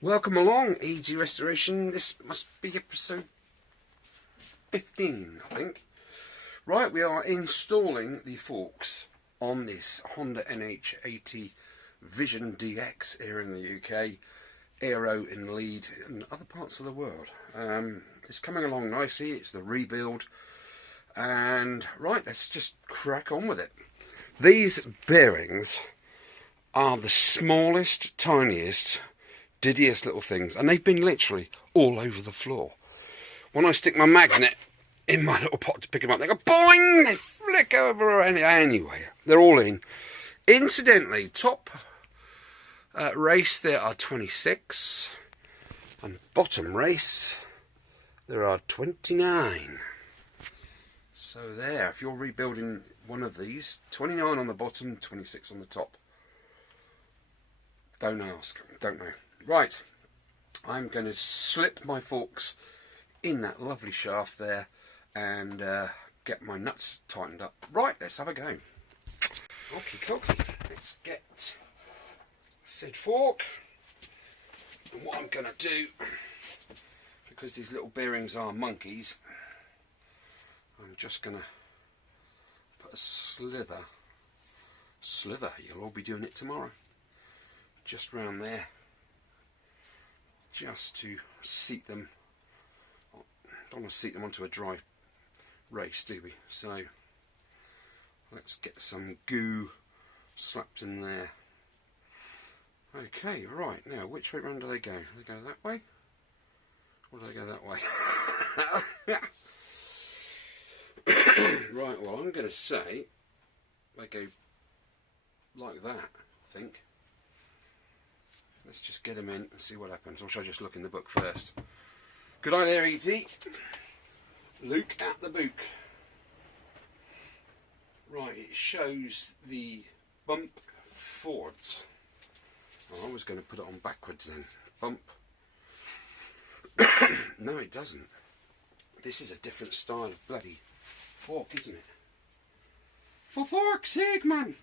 Welcome along, Easy Restoration. This must be episode 15, I think. Right, we are installing the forks on this Honda NH80 Vision DX here in the UK, Aero in Leeds and other parts of the world. It's coming along nicely. It's the rebuild, and right, let's just crack on with it. These bearings are the smallest, tiniest, diddiest little things, and they've been literally all over the floor. When I stick my magnet in my little pot to pick them up, they go boing, they flick over. Anyway, they're all in. Incidentally, top race there are 26, and bottom race there are 29. So there, if you're rebuilding one of these, 29 on the bottom, 26 on the top. Don't ask, don't know. Right, I'm going to slip my forks in that lovely shaft there and get my nuts tightened up. Right, let's have a go. Okie dokie, let's get said fork. And what I'm going to do, because these little bearings are monkeys, I'm just going to put a slither, you'll all be doing it tomorrow, just round there, just to seat them. Don't want to seat them onto a dry race, do we? So let's get some goo slapped in there. Okay, right, now which way round do they go? Do they go that way? Or do they go that way? Right, well, I'm going to say they go like that, I think. Let's just get them in and see what happens. Or should I just look in the book first? Good eye there, E.T. Look at the book. Right, it shows the bump forwards. Oh, I was going to put it on backwards then. Bump. No, it doesn't. This is a different style of bloody fork, isn't it? For fork's sake, man!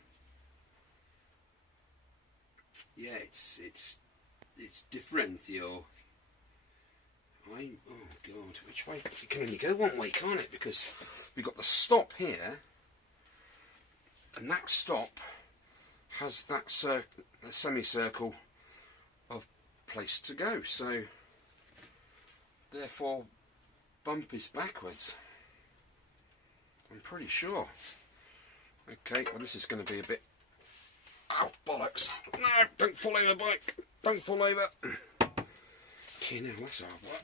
Yeah, it's different, yo. Oh god, which way? It can only go one way, can't it? Because we've got the stop here, and that stop has that semicircle of place to go. So therefore, bump is backwards. I'm pretty sure. Okay, well this is going to be a bit. Oh, bollocks. No, don't fall over, bike. Don't fall over. Okay, now that's hard work.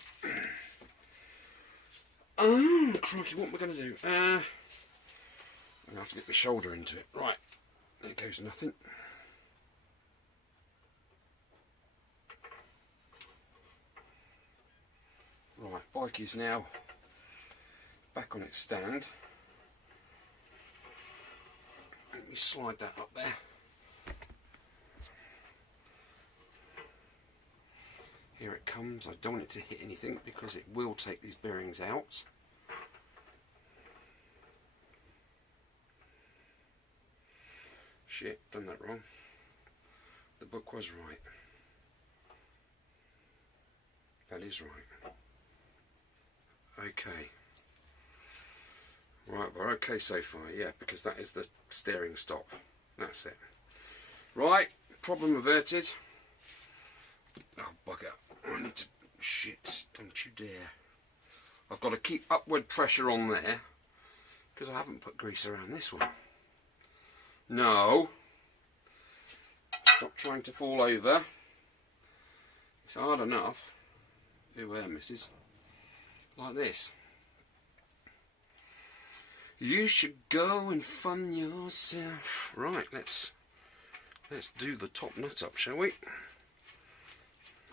Oh, crikey, what am I going to do? I'm going to have to get my shoulder into it. Right, there goes nothing. Right, bike is now back on its stand. Let me slide that up there. Here it comes. I don't want it to hit anything because it will take these bearings out. Shit, done that wrong. The book was right. That is right. Okay. Right, we're okay so far, yeah, because that is the steering stop. That's it. Right, problem averted. Oh, bugger. I need to... Shit, don't you dare. I've got to keep upward pressure on there because I haven't put grease around this one. No. Stop trying to fall over. It's hard enough. Beware, missus. Like this. You should go and fun yourself. Right, let's do the top nut up, shall we?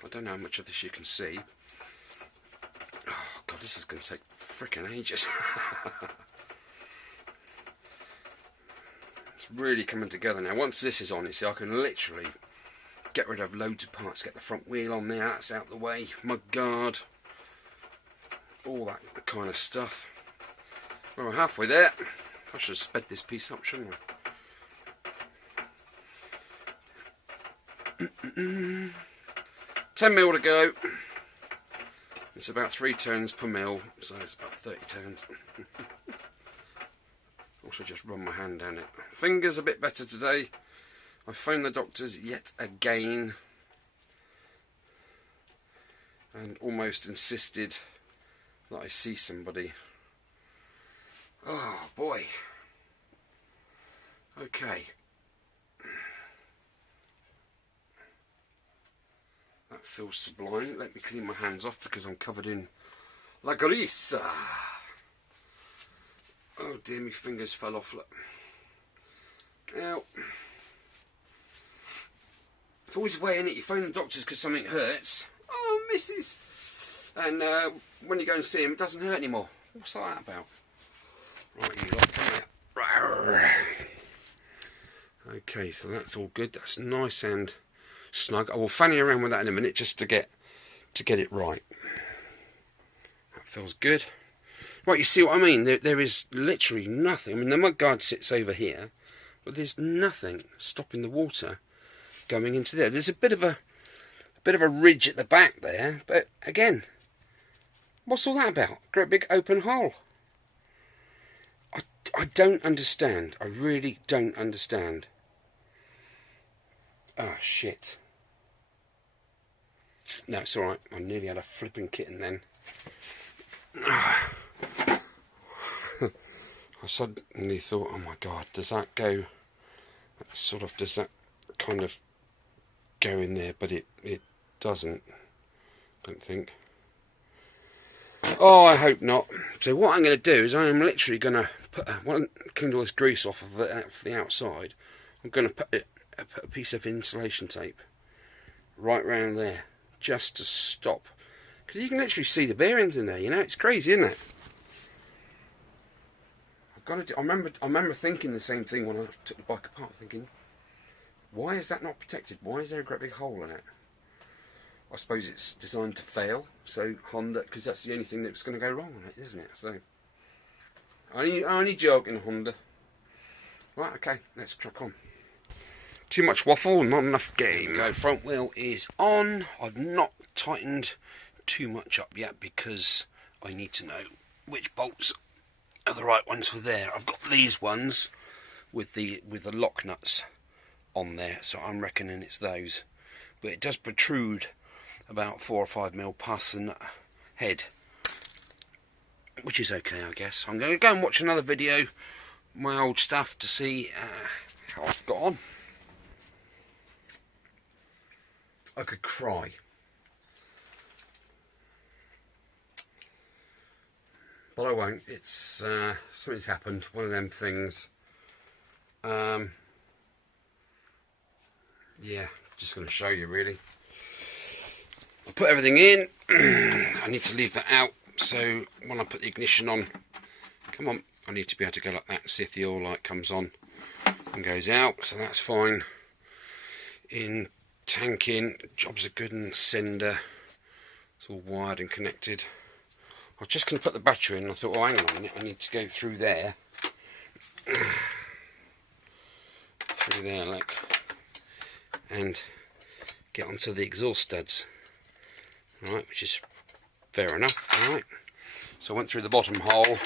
I don't know how much of this you can see. Oh god, this is going to take frickin' ages. It's really coming together now. Once this is on, you see, I can literally get rid of loads of parts. Get the front wheel on there, that's out the way. Mud guard. All that kind of stuff. Well, we're halfway there. I should have sped this piece up, shouldn't I? 10 mil to go. It's about 3 turns per mil, so it's about 30 turns. Also just run my hand down it. Fingers a bit better today. I phoned the doctors yet again and almost insisted that I see somebody. Oh boy. Okay. That feels sublime. Let me clean my hands off because I'm covered in la grease. Oh dear, my fingers fell off. Look. Ow. It's always a way, innit? You phone the doctors because something hurts. Oh, missus. And when you go and see him, it doesn't hurt anymore. What's that about? Right, you lot, come here. Okay, so that's all good. That's nice and snug. I will fanny around with that in a minute just to get it right. That feels good. Right, you see what I mean? There is literally nothing. I mean, the mudguard sits over here, but there's nothing stopping the water going into there. There's a bit of a ridge at the back there, but again, what's all that about? Great big open hole. I don't understand. I really don't understand. Oh shit. No, it's alright. I nearly had a flipping kitten then. I suddenly thought, oh my god, does that go, does that kind of go in there? But it doesn't, I don't think. Oh, I hope not. So what I'm going to do is I'm literally going to clean all this grease off of the outside. I'm going to put a piece of insulation tape right round there just to stop, because you can literally see the bearings in there. You know, it's crazy, isn't it? I remember thinking the same thing when I took the bike apart, thinking, why is that not protected? Why is there a great big hole in it? I suppose it's designed to fail, so Honda, because that's the only thing that's going to go wrong on it, isn't it? So, only joking, Honda. Right, okay, let's crack on. Too much waffle, not enough game. Go, front wheel is on. I've not tightened too much up yet because I need to know which bolts are the right ones for there. I've got these ones with the lock nuts on there, so I'm reckoning it's those. But it does protrude about 4 or 5 mil past the nut head, which is okay, I guess. I'm going to go and watch another video, my old stuff, to see how I've got on. I could cry. But I won't. It's something's happened. One of them things. Yeah, just going to show you really. I put everything in. I need to leave that out. So when I put the ignition on, come on, I need to be able to go like that and see if the oil light comes on and goes out. So that's fine. In tanking, jobs are good, and sender. It's all wired and connected. I was just going to put the battery in, and I thought, oh, hang on a minute, I need to go through there. Through there, like, and get onto the exhaust studs. Right, which is fair enough. Right, so I went through the bottom hole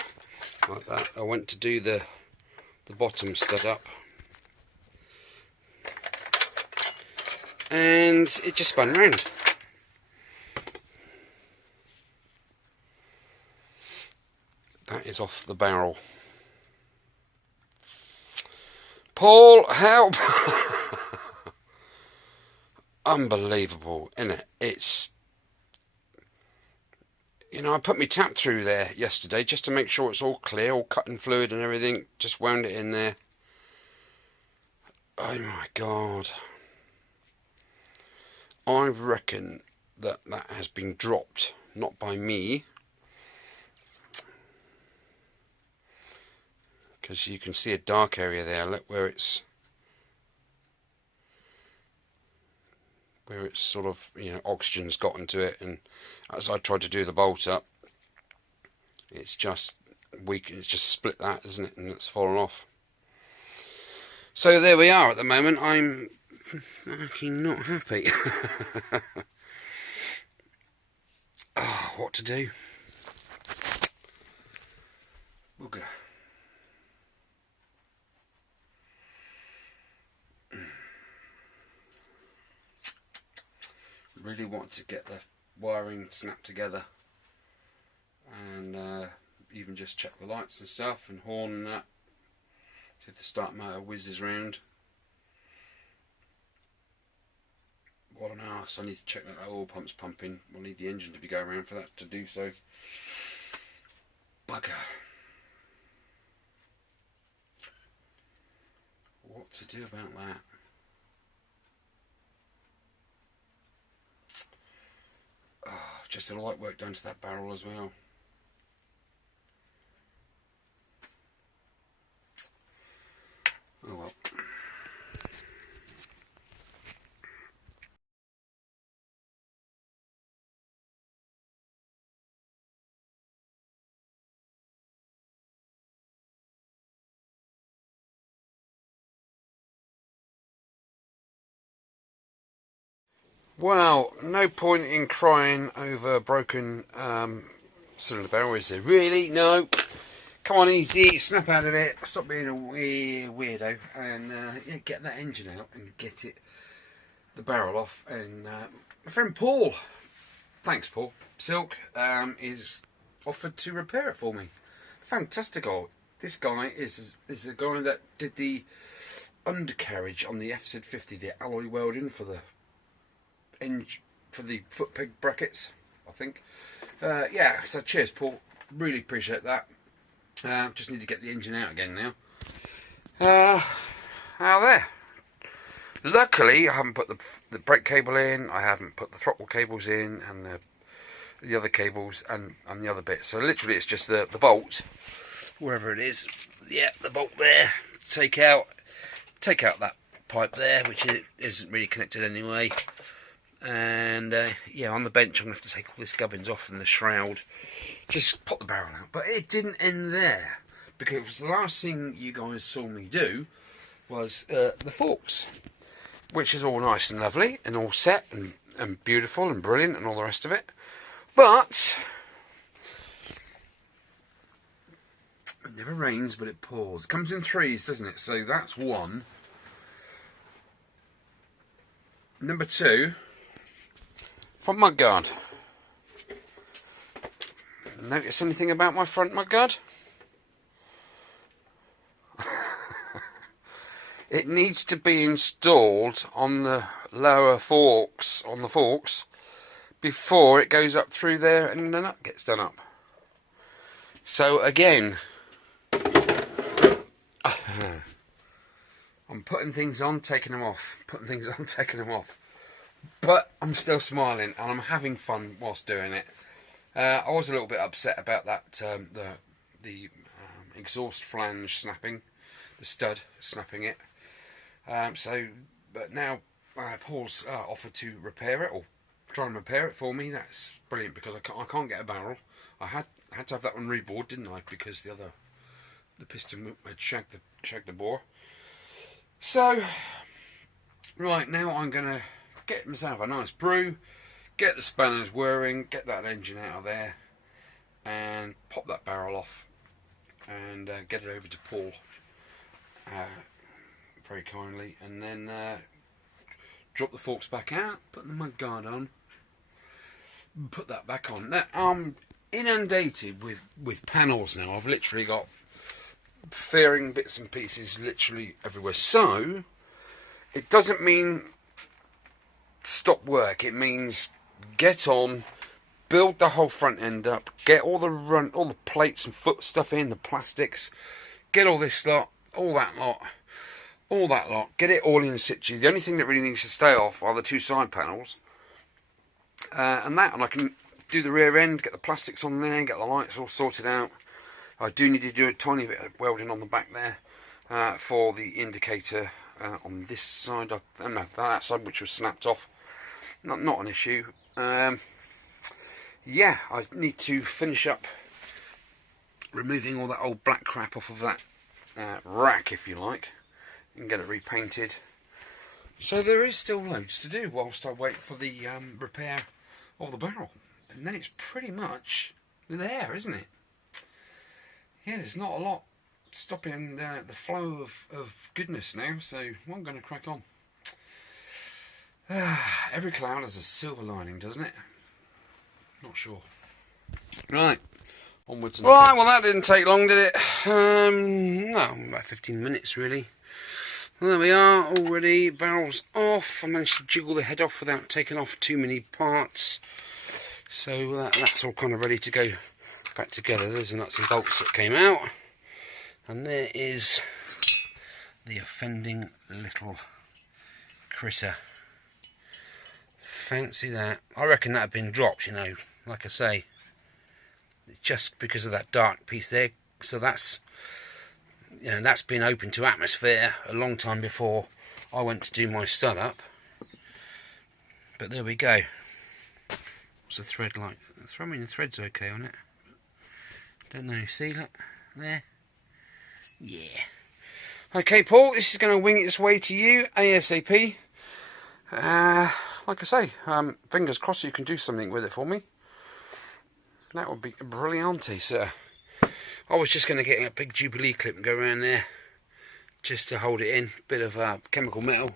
like that. I went to do the bottom stud up, and it just spun round. That is off the barrel. Paul, help! Unbelievable, isn't it? It's, you know, I put my tap through there yesterday just to make sure it's all clear, all cut and fluid and everything. Just wound it in there. Oh my god. I reckon that has been dropped, not by me, because you can see a dark area there. Look where it's sort of, you know, oxygen's got into it, and as I tried to do the bolt up, it's just weak. It's just split that, isn't it? And it's fallen off. So there we are at the moment. I'm fucking not happy. what to do. Bugger. Really want to get the wiring snapped together, and even just check the lights and stuff, and horn and that. See if the start motor whizzes round. What an arse, I need to check that the oil pump's pumping. We'll need the engine to be going around for that to do so. Bugger. What to do about that? Oh, just a light work done to that barrel as well. Oh well. Well, no point in crying over broken cylinder barrel, is there? Really? No. Come on, easy. Snap out of it. Stop being a weirdo, and yeah, get that engine out and get the barrel off. And my friend Paul, thanks Paul, Silk, is offered to repair it for me. Fantastic! This guy is the guy that did the undercarriage on the FZ50, the alloy welding for the foot peg brackets, I think. Yeah, so cheers Paul, really appreciate that. Just need to get the engine out again now. Now there. Luckily I haven't put the brake cable in, I haven't put the throttle cables in, and the other cables and the other bits. So literally it's just the bolt, wherever it is. Yeah, the bolt there. Take out that pipe there, which isn't really connected anyway. And yeah, on the bench I'm going to have to take all this gubbins off and the shroud, just pop the barrel out. But it didn't end there, because the last thing you guys saw me do was the forks, which is all nice and lovely and all set and beautiful and brilliant and all the rest of it. But it never rains but it pours. It comes in threes, doesn't it? So that's one. Number two, front mudguard. Notice anything about my front mudguard? It needs to be installed on the lower forks, before it goes up through there and the nut gets done up. So again, I'm putting things on, taking them off, putting things on, taking them off. But I'm still smiling and I'm having fun whilst doing it. I was a little bit upset about that, the exhaust flange snapping, the stud snapping it. But now Paul's offered to repair it, or try and repair it for me. That's brilliant, because I can't get a barrel. I had to have that one rebored, didn't I? Because the piston had shagged the bore. So right now I'm gonna get myself a nice brew, get the spanners whirring, get that engine out of there, and pop that barrel off, and get it over to Paul very kindly, and then drop the forks back out, put the mudguard on, put that back on. Now I'm inundated with panels now. I've literally got fairing bits and pieces literally everywhere. So it doesn't mean stop work, it means get on, build the whole front end up, get all the plates and foot stuff in, the plastics, get all this lot, all that lot, get it all in situ. The only thing that really needs to stay off are the two side panels, and I can do the rear end, get the plastics on there, get the lights all sorted out. I do need to do a tiny bit of welding on the back there for the indicator on this side. No, that side, which was snapped off. Not an issue. Yeah, I need to finish up removing all that old black crap off of that rack, if you like, and get it repainted. So there is still loads to do whilst I wait for the repair of the barrel. and then it's pretty much there, isn't it? Yeah, there's not a lot stopping the flow of goodness now, so I'm going to crack on. Every cloud has a silver lining, doesn't it? Not sure. Right, onwards and upwards. Right, well that didn't take long, did it? No, about 15 minutes really. Well, there we are, already, barrels off. I managed to jiggle the head off without taking off too many parts. So that's all kind of ready to go back together. There's the nuts and bolts that came out. And there is the offending little critter. Fancy that. I reckon that had been dropped, you know, like I say. It's just because of that dark piece there. So that's, you know, that's been open to atmosphere a long time before I went to do my stud up. But there we go. What's the thread like? I mean, the thread's okay on it. Don't know. See, look there. Yeah. Okay, Paul. This is going to wing its way to you ASAP. Like I say, fingers crossed you can do something with it for me. That would be brilliante, sir. I was just going to get a big Jubilee clip and go around there just to hold it in. Bit of chemical metal,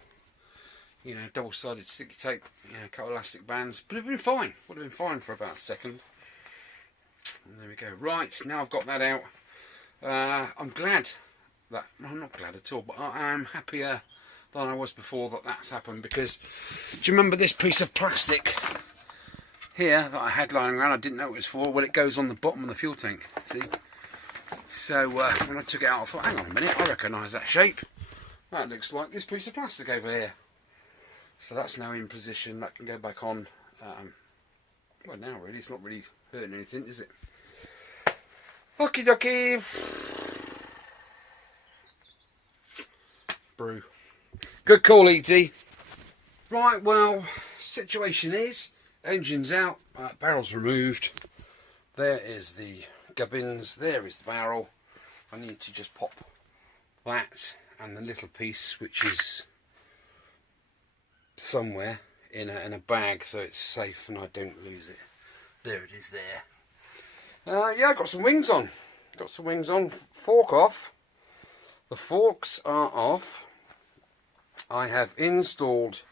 you know, double-sided sticky tape, you know, a couple of elastic bands. But it'd been fine. Would have been fine for about a second. And there we go. Right, now I've got that out. I'm glad that, well, I'm not glad at all, but I am happier than I was before that that's happened, because do you remember this piece of plastic here that I had lying around? I didn't know it was for. Well, it goes on the bottom of the fuel tank, see? So when I took it out, I thought, hang on a minute, I recognise that shape. That looks like this piece of plastic over here. So that's now in position. That can go back on. Well, now really, it's not really hurting anything, is it? Okie dokie. Brew. Good call, E.T. Right, well, situation is, engine's out, barrel's removed. There is the gubbins, there is the barrel. I need to just pop that and the little piece, which is somewhere in a bag, so it's safe and I don't lose it. There it is there. Yeah, I've got some wings on. Got some wings on. Fork off. The forks are off. I have installed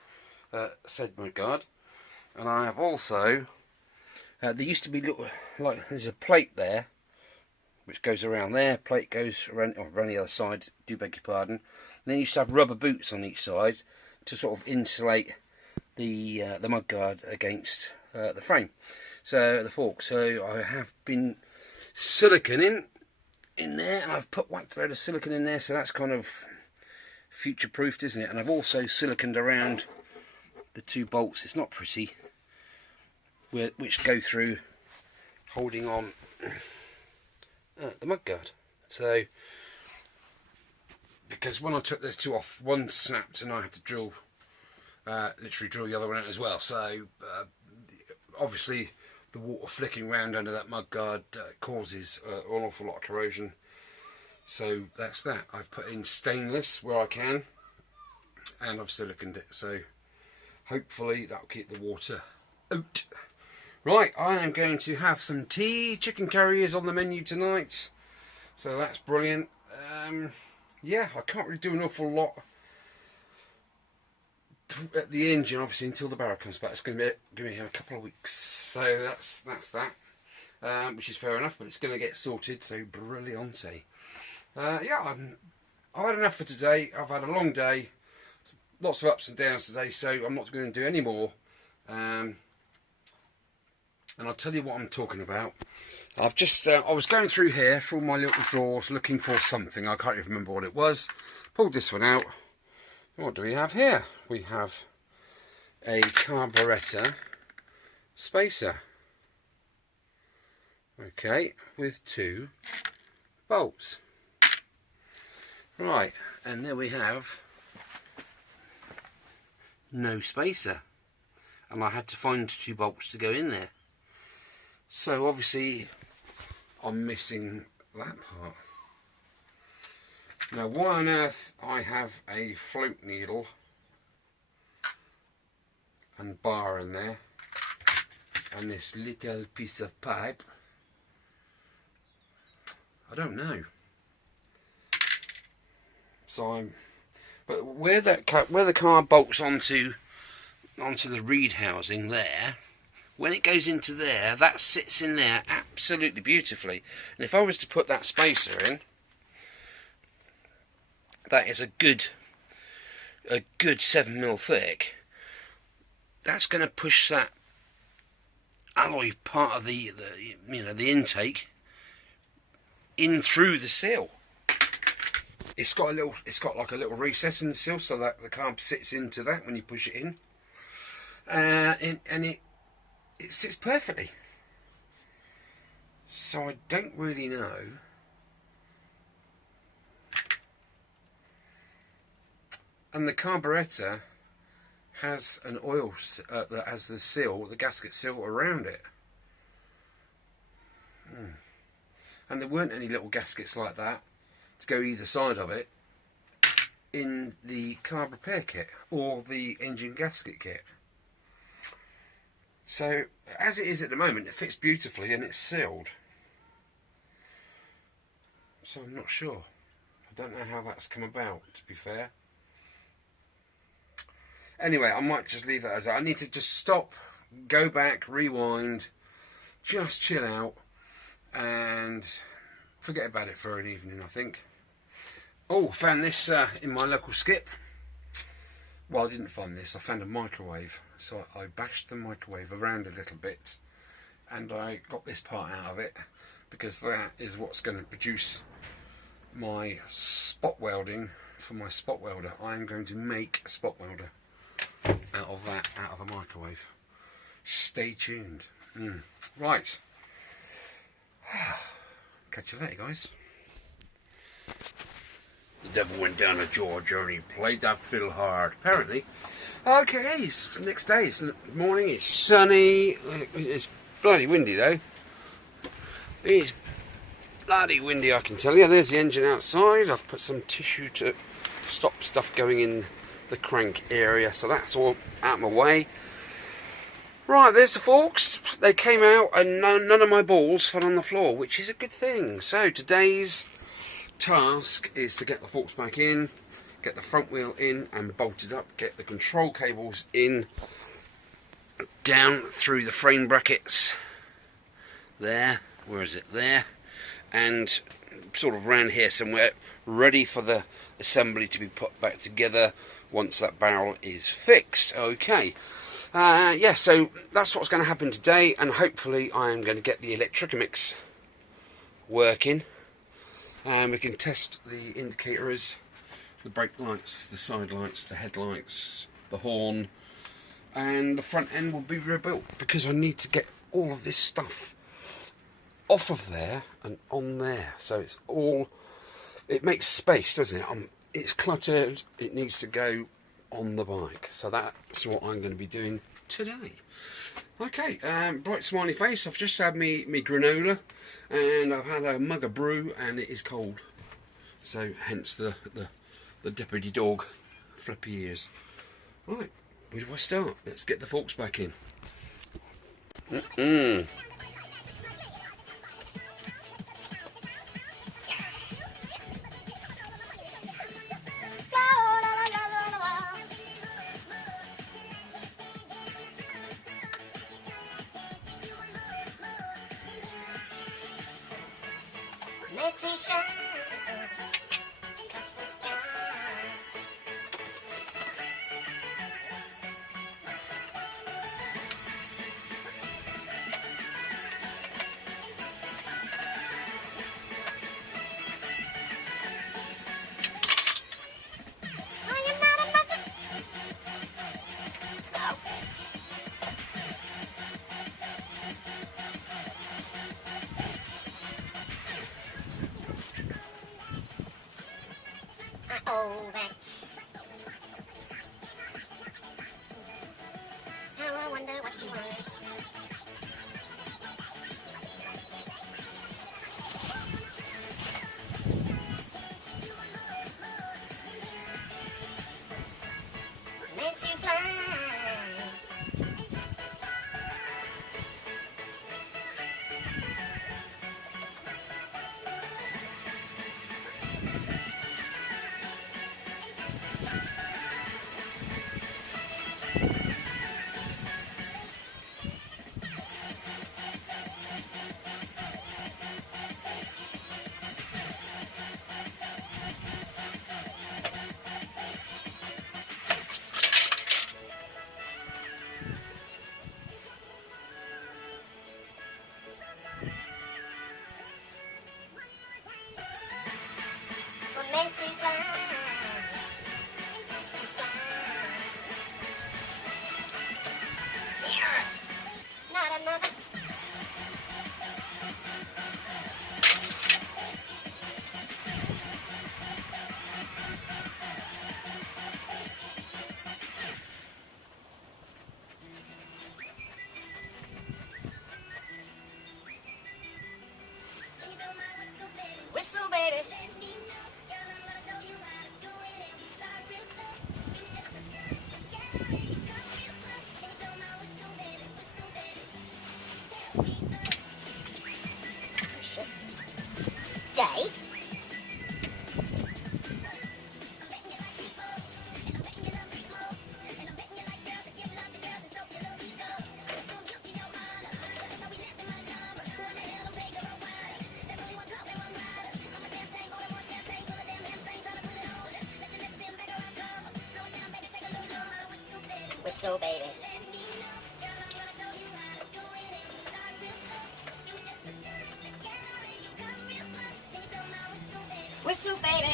said mudguard, and I have also there used to be little, like, there's a plate there which goes around there, plate goes around, around the other side, do beg your pardon. And then you used to have rubber boots on each side to sort of insulate the mudguard against the frame, so the fork. So I have been siliconing in there, and I've put one thread of silicone in there, so that's kind of future proofed, isn't it? And I've also siliconed around the two bolts. It's not pretty, which go through holding on the mudguard. So because when I took those two off, one snapped and I had to drill, literally drill the other one out as well. So obviously the water flicking around under that mudguard causes an awful lot of corrosion. So that's that. I've put in stainless where I can, and I've siliconed it, so hopefully that'll keep the water out. Right, I am going to have some tea. Chicken curry is on the menu tonight, so that's brilliant. Yeah, I can't really do an awful lot at the engine, obviously, until the barrel comes back. It's going to be a couple of weeks, so that's that, which is fair enough, but it's going to get sorted, so brilliante. Yeah, I've had enough for today. I've had a long day, lots of ups and downs today, so I'm not going to do any more. And I'll tell you what I'm talking about. I've just, I was going through here through my little drawers looking for something. I can't even remember what it was. Pulled this one out. What do we have here? We have a Carburetor Spacer. Okay, with two bolts. Right, and there we have no spacer, and I had to find two bolts to go in there. So obviously I'm missing that part. Now why on earth I have a float needle and bar in there, and this little piece of pipe, I don't know. So but where the car bolts onto the reed housing there, when it goes into there, that sits in there absolutely beautifully. And if I was to put that spacer in, that is a good 7mm thick. That's going to push that alloy part of the intake in through the sill. It's got like a little recess in the sill, so that the carb sits into that when you push it in, and it sits perfectly. So I don't really know. And the carburetor has an oil that has the gasket seal around it. And there weren't any little gaskets like that to go either side of it in the carb repair kit or the engine gasket kit. So as it is at the moment, it fits beautifully and it's sealed. So I'm not sure. I don't know how that's come about, to be fair. Anyway, I might just leave that as that. I need to just stop, go back, rewind, just chill out and forget about it for an evening, I think. Oh, found this in my local skip. Well, I didn't find this. I found a microwave. So I bashed the microwave around a little bit and I got this part out of it because that is what's going to produce my spot welding for my spot welder. I am going to make a spot welder out of a microwave. Stay tuned. Right. Catch you later, guys. The devil went down to Georgia and he played that fiddle hard, apparently. Okay, it's the next day. It's the morning. It's sunny. It's bloody windy though. It's bloody windy, I can tell you. There's the engine outside. I've put some tissue to stop stuff going in the crank area, so that's all out of my way. Right, there's the forks. They came out and none of my balls fell on the floor, which is a good thing. So today's task is to get the forks back in, get the front wheel in and bolted up, get the control cables in, down through the frame brackets there, where is it, there, and sort of round here somewhere, ready for the assembly to be put back together once that barrel is fixed. Okay, yeah, so that's what's going to happen today, and hopefully I am going to get the electromix working and we can test the indicators, the brake lights, the side lights, the headlights, the horn, and the front end will be rebuilt because I need to get all of this stuff off of there and on there, so it's all, it makes space, doesn't it? It's cluttered, it needs to go on the bike, so that's what I'm going to be doing today. Okay, bright smiley face. I've just had me granola and I've had a mug of brew and it is cold, so hence the deputy dog flippy ears. Right, where do I start? Let's get the forks back in. Let's shine across the sky. I am not a mother. Oh, that's how I wonder what you want. Meant to fly Whistle, baby. Whistle, baby.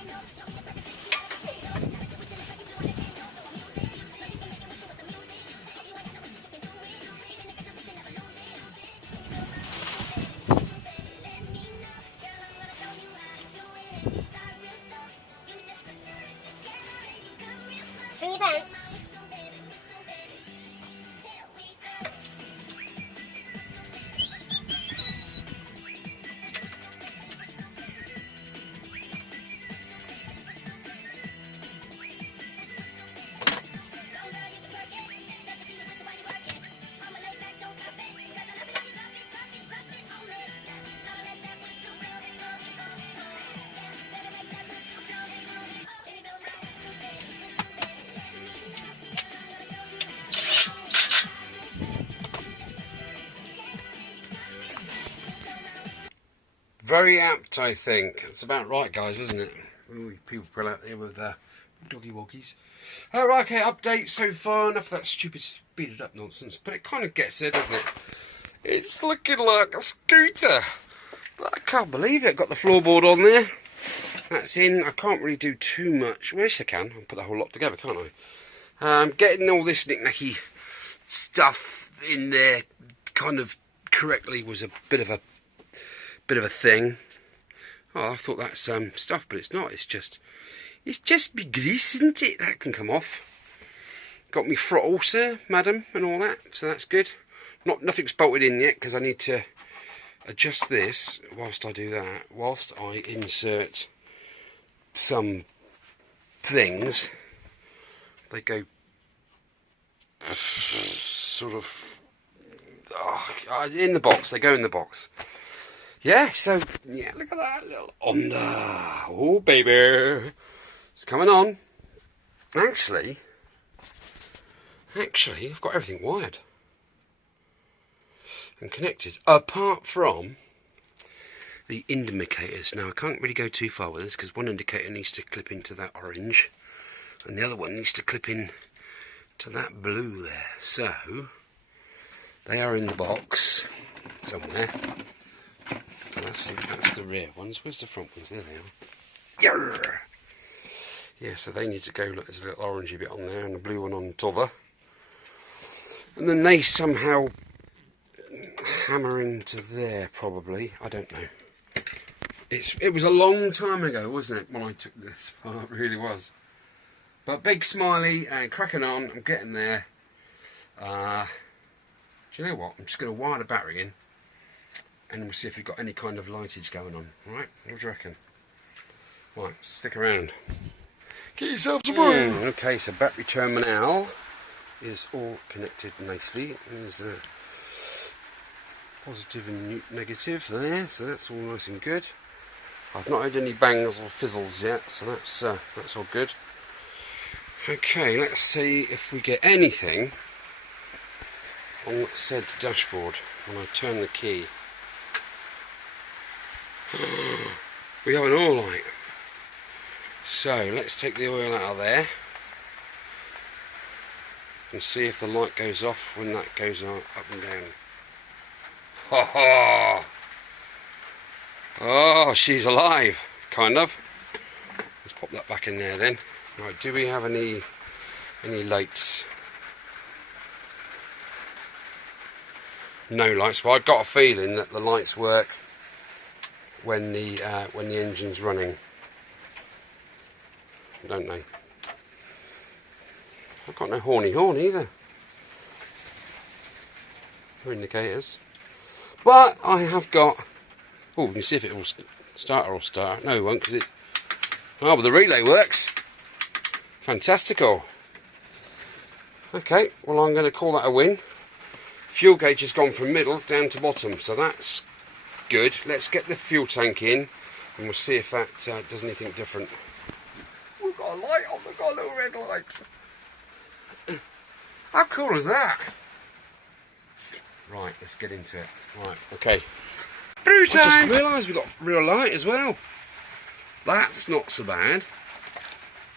Now. Swing your pants. Very apt, I think. It's about right, guys, isn't it? Ooh, people pull out there with doggy woggies. Right, okay, update so far. Enough of that stupid speeded up nonsense. But it kind of gets there, doesn't it? It's looking like a scooter. But I can't believe it. Got the floorboard on there. That's in. I can't really do too much. Well, yes, I can. I'll put the whole lot together, can't I? Getting all this knick-knacky stuff in there kind of correctly was a bit of a thing. Oh, I thought that's stuff, but it's not. It's just me grease, isn't it? That can come off. Got me throttle, sir, madam, and all that. So that's good. Nothing's bolted in yet because I need to adjust this whilst I do that. Whilst I insert some things, they go sort of in the box. They go in the box. Yeah, so, yeah, look at that little Honda. Oh, baby. It's coming on. Actually, I've got everything wired and connected, apart from the indicators. Now, I can't really go too far with this, because one indicator needs to clip into that orange, and the other one needs to clip in to that blue there. So, they are in the box somewhere. So that's the rear ones. Where's the front ones? There they are. Yarr! Yeah, so they need to go. Look, there's a little orangey bit on there and a blue one on t'other. And then they somehow hammer into there, probably. I don't know. It was a long time ago, wasn't it, when I took this far? It really was. But big smiley and cracking on. I'm getting there. Do you know what? I'm just going to wire the battery in, and we'll see if we've got any kind of lightage going on. Alright, what do you reckon? Right, stick around. Get yourself some room. Okay, so battery terminal is all connected nicely. There's a positive and negative there, so that's all nice and good. I've not had any bangs or fizzles yet, so that's all good. Okay, let's see if we get anything on that said dashboard when I turn the key. We have an oil light. So let's take the oil out of there and see if the light goes off when that goes up and down. Ha ha! Oh, she's alive, kind of. Let's pop that back in there then. Right, do we have any lights? No lights. Well, I've got a feeling that the lights work when the engine's running, don't they? I've got no horn either. No indicators. But I have got. Oh, we can see if it will start or start. No, it won't, because it. Oh, but the relay works. Fantastical. Okay, well, I'm going to call that a win. Fuel gauge has gone from middle down to bottom, so that's good. Let's get the fuel tank in and we'll see if that does anything different. We've got a light on, we've got a little red light. How cool is that? Right, let's get into it. Right, okay. Brew time! I just realised we've got real light as well. That's not so bad,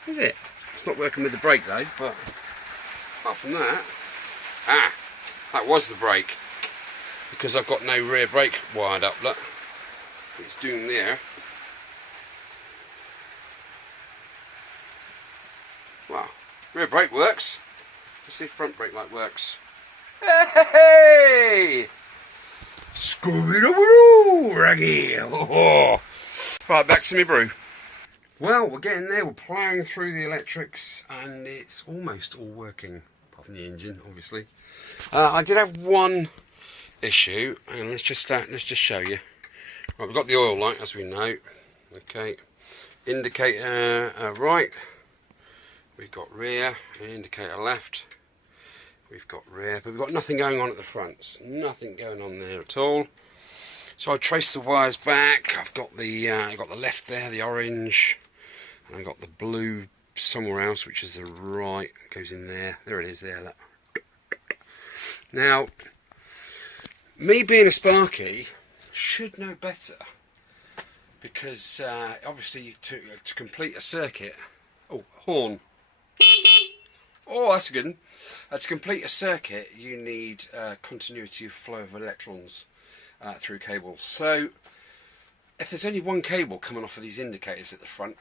is it? It's not working with the brake though, but apart from that... Ah, that was the brake. Because I've got no rear brake wired up, look. It's doing there. Wow, rear brake works. Let's see if front brake light works. Hey! Scooby-Doo, Raggy! Oh. Right, back to my brew. Well, we're getting there. We're ploughing through the electrics, and it's almost all working, apart from the engine, obviously. I did have one issue, and let's just show you. Right, we've got the oil light, as we know. Okay, indicator right. We've got rear, indicator left. We've got rear, but we've got nothing going on at the front. Nothing going on there at all. So I traced the wires back. I've got the left there, the orange, and I've got the blue somewhere else, which is the right. It goes in there. There it is. There. Look. Now, me being a Sparky should know better, because obviously to complete a circuit. Oh, horn. Oh, that's a good one. To complete a circuit, you need continuity of flow of electrons through cables. So, if there's only one cable coming off of these indicators at the front,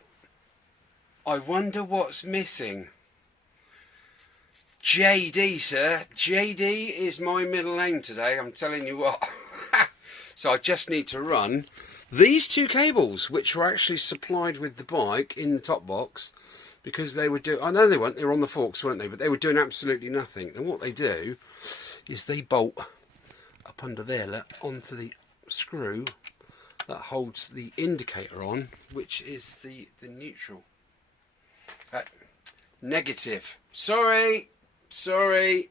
I wonder what's missing. JD, sir. JD is my middle name today, I'm telling you what. So I just need to run these two cables, which were actually supplied with the bike in the top box, because they were doing, I know they weren't, they were on the forks, weren't they, but they were doing absolutely nothing. And what they do is they bolt up under there onto the screw that holds the indicator on, which is the neutral. Negative. Sorry. It's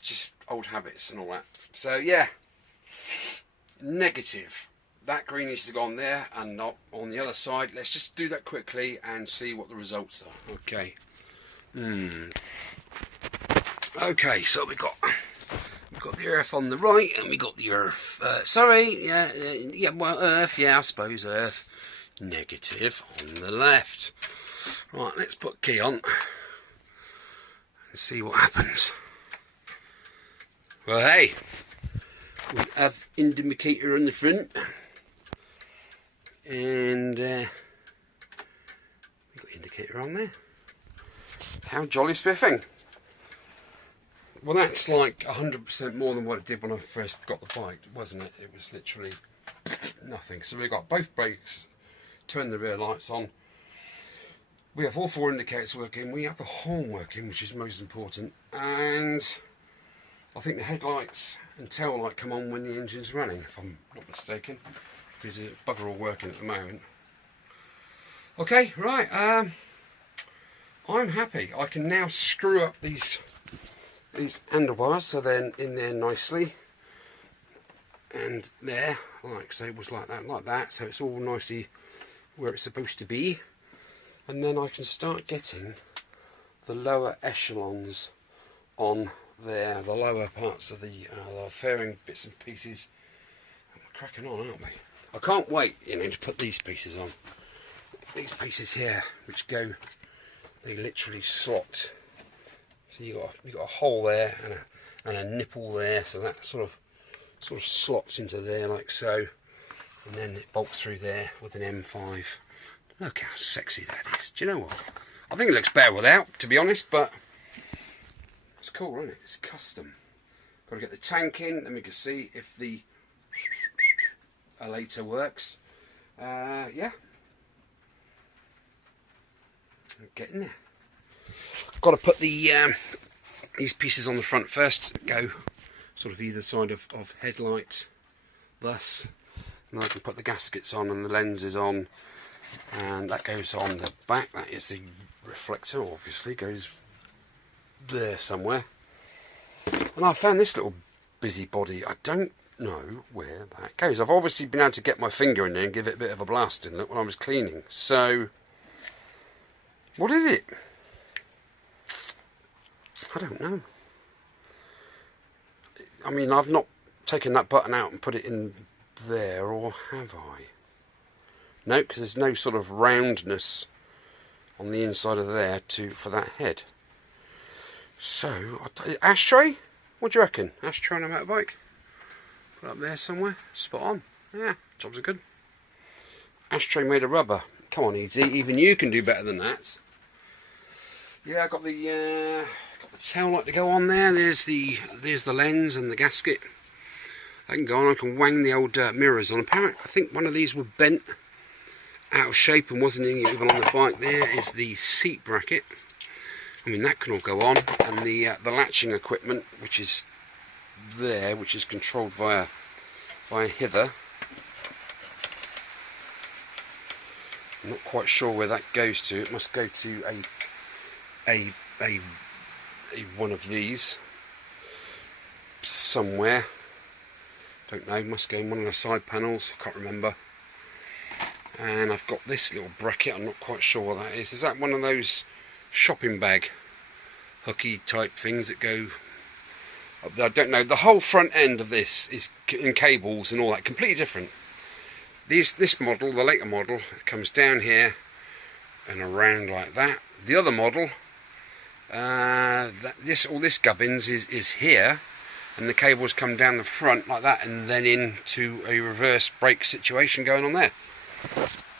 just old habits and all that. So yeah, negative. That green needs to go on there and not on the other side. Let's just do that quickly and see what the results are. Okay. Okay, so we've got the earth on the right, and we got the earth. Well, earth. Yeah, I suppose earth. Negative on the left. Right, let's put key on and see what happens. Well, hey, we have indicator on the front. And we've got indicator on there. How jolly spiffing. Well, that's like 100% more than what it did when I first got the bike, wasn't it? It was literally nothing. So we've got both brakes, turn the rear lights on. We have all four indicators working. We have the horn working, which is most important. And I think the headlights and tail light come on when the engine's running, if I'm not mistaken, because it's bugger all working at the moment. Okay, right. I'm happy. I can now screw up these handlebars so they're in there nicely, and there, like so. It was like that, so it's all nicely where it's supposed to be. And then I can start getting the lower echelons on there, the lower parts of the fairing bits and pieces. And we're cracking on, aren't we? I can't wait, to put these pieces on. These pieces here, which go, they literally slot. So you got a hole there and a nipple there, so that sort of slots into there like so, and then it bolts through there with an M5. Look how sexy that is. Do you know what? I think it looks better without, to be honest, but it's cool, isn't it? It's custom. Got to get the tank in, then we can see if the later works. Yeah. Getting there. Got to put the these pieces on the front first. Go sort of either side of headlight, thus, and then I can put the gaskets on and the lenses on, and that goes on the back. That is the reflector, obviously goes there somewhere. And I found this little busybody. I don't know where that goes. I've obviously been able to get my finger in there and give it a bit of a blasting look when I was cleaning. So, what is it? I don't know. I mean, I've not taken that button out and put it in there, or have I? No, because there's no sort of roundness on the inside of there for that head. So, ashtray? What do you reckon? Ashtray on a motorbike? Put up there somewhere? Spot on. Yeah, jobs are good. Ashtray made of rubber. Come on, ED, even you can do better than that. Yeah, I got the tail light to go on there. There's the lens and the gasket. I can go on. I can wang the old mirrors on. Apparently, I think one of these were bent out of shape and wasn't even on the bike. There is the seat bracket. I mean, that can all go on, and the latching equipment, which is there, which is controlled via hither. I'm not quite sure where that goes to. It must go to a one of these somewhere. Don't know. Must go in one of the side panels. I can't remember. And I've got this little bracket. I'm not quite sure what that is. Is that one of those shopping bag hooky type things that go up there? I don't know. The whole front end of this is in cables and all that, completely different. This model, the later model, comes down here and around like that. The other model, all this gubbins is here, and the cables come down the front like that, and then into a reverse brake situation going on there.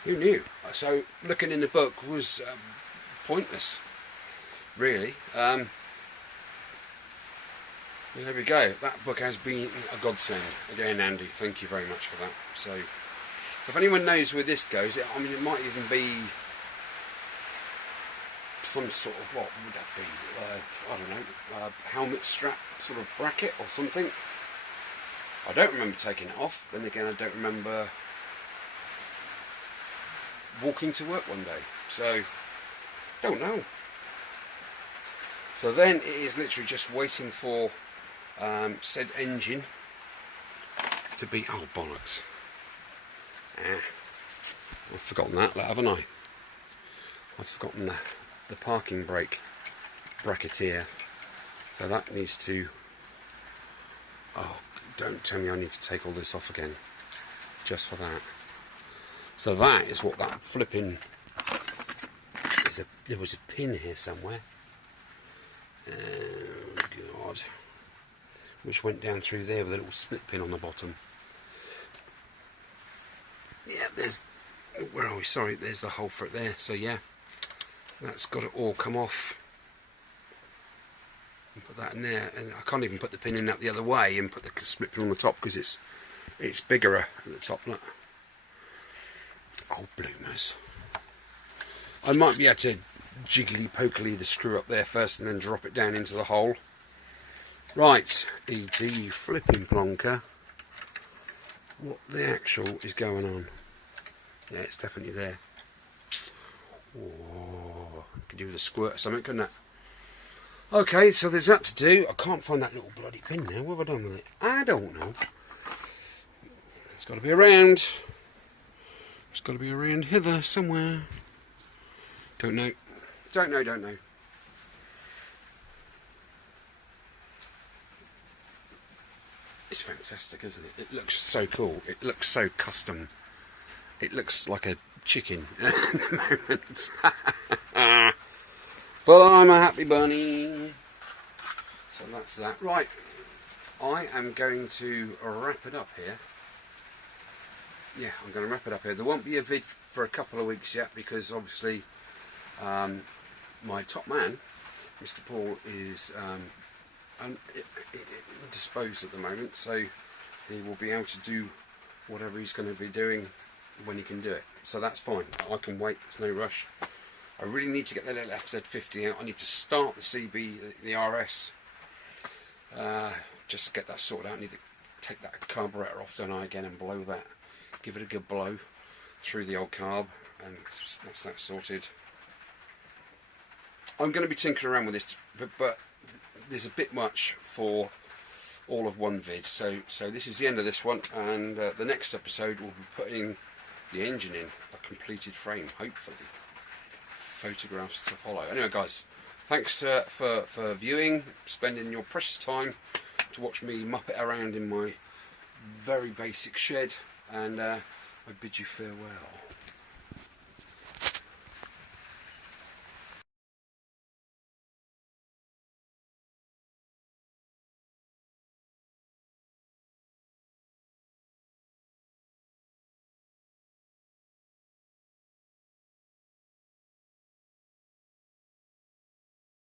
Who knew? So looking in the book was pointless, really. There we go. That book has been a godsend. Again, Andy, thank you very much for that. So, if anyone knows where this goes, I mean, it might even be some sort of, what would that be? I don't know, helmet strap sort of bracket or something. I don't remember taking it off. Then again, I don't remember walking to work one day. So, don't know. So then it is literally just waiting for said engine to be, oh bollocks, I've forgotten that, haven't I? I've forgotten the parking brake bracket here, so that needs to, oh, don't tell me I need to take all this off again just for that. So that is what that flipping there was a pin here somewhere, oh god, which went down through there with a little split pin on the bottom. Yeah, where are we? Sorry, there's the hole for it there. So yeah, that's got to all come off and put that in there. And I can't even put the pin in up the other way and put the split pin on the top because it's bigger at the top. Look. Oh bloomers! I might be able to jiggly pokily the screw up there first and then drop it down into the hole. Right, E.T., you flipping plonker. What the actual is going on? Yeah, it's definitely there. Oh, could do with a squirt or something, couldn't it? Okay, so there's that to do. I can't find that little bloody pin now. What have I done with it? I don't know. It's got to be around. It's got to be around hither somewhere. Don't know. Don't know. It's fantastic, isn't it? It looks so cool. It looks so custom. It looks like a chicken at the moment. But I'm a happy bunny. So that's that. Right. I am going to wrap it up here. Yeah, I'm going to wrap it up here. There won't be a vid for a couple of weeks yet because obviously my top man, Mr. Paul, is indisposed at the moment, so he will be able to do whatever he's going to be doing when he can do it. So that's fine. I can wait. There's no rush. I really need to get the little FZ50 out. I need to start the CB, the RS, just to get that sorted out. I need to take that carburetor off, don't I, again, and blow that. Give it a good blow through the old carb, and that's that sorted. I'm going to be tinkering around with this, but there's a bit much for all of one vid. So this is the end of this one, and the next episode we'll be putting the engine in a completed frame, hopefully. Photographs to follow. Anyway, guys, thanks for viewing, spending your precious time to watch me muppet around in my very basic shed, and I bid you farewell.